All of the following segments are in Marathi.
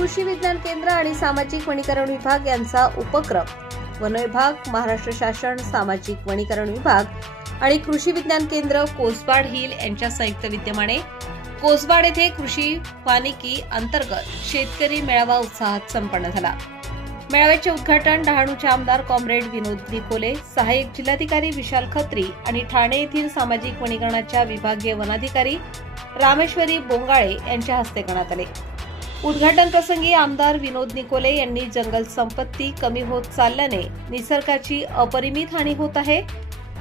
कृषी विज्ञान केंद्र आणि सामाजिक वनीकरण विभाग यांचा उपक्रम वन विभाग, महाराष्ट्र शासन, सामाजिक वनीकरण विभाग आणि कृषी विज्ञान केंद्र कोसबाड हिल यांच्या संयुक्त विद्यमाने कोसबाड येथे कृषी वानिकी अंतर्गत शेतकरी मेळावा उत्साहात संपन्न झाला। मेळाव्याचे उद्घाटन डहाणूचे आमदार कॉम्रेड विनोद निकोले, सहाय्यक जिल्हाधिकारी विशाल खत्री आणि ठाणे येथील सामाजिक वनीकरणाच्या विभागीय वनाधिकारी रामेश्वरी बोंगाळे यांच्या हस्ते करण्यात आले। उद्घाटन प्रसंगी आमदार विनोद निकोले यांनी जंगल संपत्ती कमी होत चालल्याने निसर्गाची अपरिमित हानी होत आहे।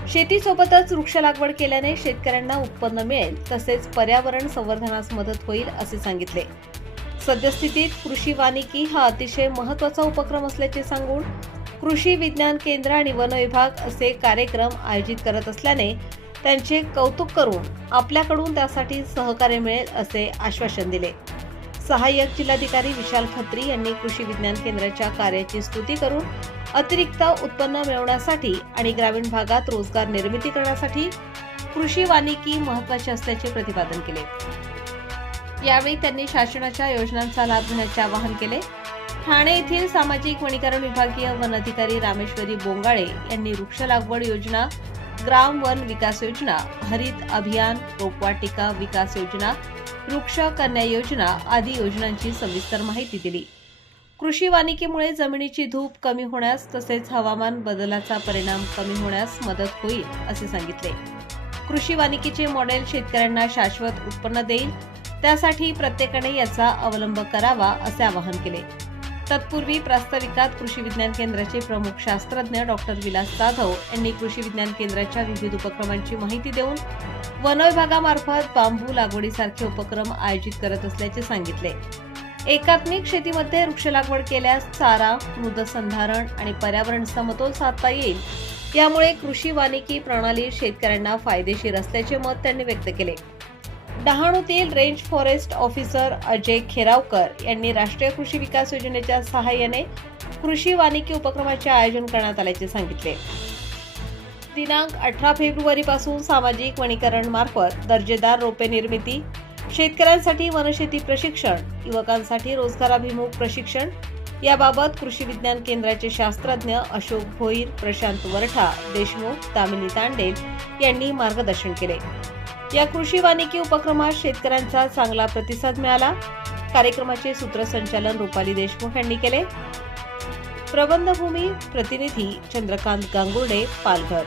शेतीसोबतच वृक्ष लागवड केल्याने शेतकऱ्यांना उत्पन्न मिळेल, तसेच पर्यावरण संवर्धनास मदत होईल असे सांगितले। सद्यस्थितीत कृषी वानिकी हा अतिशय महत्त्वाचा उपक्रम असल्याचे सांगून कृषी विज्ञान केंद्र आणि वन विभाग असे कार्यक्रम आयोजित करत असल्याने त्यांचे कौतुक करून आपल्याकडून त्यासाठी सहकार्य मिळेल असे आश्वासन दिले। सहाय्यक जिल्हाधिकारी विशाल खत्री यांनी कृषी विज्ञान केंद्राच्या कार्याची स्तुती करून अतिरिक्त उत्पन्न मिळवण्यासाठी आणि ग्रामीण भागात रोजगार निर्मिती करण्यासाठी कृषी वानिकी महत्त्वाची असल्याचे प्रतिपादन केले। यावेळी त्यांनी शासनाच्या योजनांचा लाभ घेण्याचे आवाहन केले। ठाणे येथील सामाजिक वनीकरण विभागीय वन अधिकारी रामेश्वरी बोंगाळे यांनी वृक्ष लागवड योजना, ग्राम वन विकास योजना, हरित अभियान, रोपवाटिका विकास योजना, वृक्ष कन्या योजना आदी योजनांची सविस्तर माहिती दिली। कृषी वानिकीमुळे जमिनीची धूप कमी होण्यास तसेच हवामान बदलाचा परिणाम कमी होण्यास मदत होईल असे सांगितले। कृषी वानिकीचे मॉडेल शेतकऱ्यांना शाश्वत उत्पन्न देईल, त्यासाठी प्रत्येकाने याचा अवलंब करावा असे आवाहन केले। तत्पूर्वी प्रास्ताविकात कृषी विज्ञान केंद्राचे प्रमुख शास्त्रज्ञ डॉक्टर विलास जाधव यांनी कृषी विज्ञान केंद्राच्या विविध उपक्रमांची माहिती देऊन वन विभागामार्फत बांबू लागवडीसारखे उपक्रम आयोजित करत असल्याचे सांगितले। एकात्मिक शेतीमध्ये वृक्ष लागवड केल्यास चारा, मृदसंधारण आणि पर्यावरण समतोल साधता येईल। यामुळे कृषी वानिकी प्रणाली शेतकऱ्यांना फायदेशीर असल्याचे मत त्यांनी व्यक्त केले। डहाणूतील रेंज फॉरेस्ट ऑफिसर अजय खेरावकर यांनी राष्ट्रीय कृषी विकास योजनेच्या सहाय्याने कृषी वानिकी उपक्रमाचे आयोजन करण्यात आल्याचे सांगितले। दिनांक 18 फेब्रुवारी पासून सामाजिक वनीकरण मार्फत दर्जेदार रोपे निर्मिती, शेतकऱ्यांसाठी वनशेती प्रशिक्षण, युवकांसाठी रोजगाराभिमुख प्रशिक्षण याबाबत कृषी विज्ञान केंद्राचे शास्त्रज्ञ अशोक भोईर, प्रशांत वरठा, देशमुख, तामिनी तांडेल यांनी मार्गदर्शन केले। या कृषी वानिकी उपक्रमात शेतकऱ्यांचा चांगला प्रतिसाद मिळाला। कार्यक्रमाचे सूत्रसंचालन रुपाली देशमुख यांनी केले। प्रबंधभूमी प्रतिनिधी चंद्रकांत गांगुर्डे, पालघर।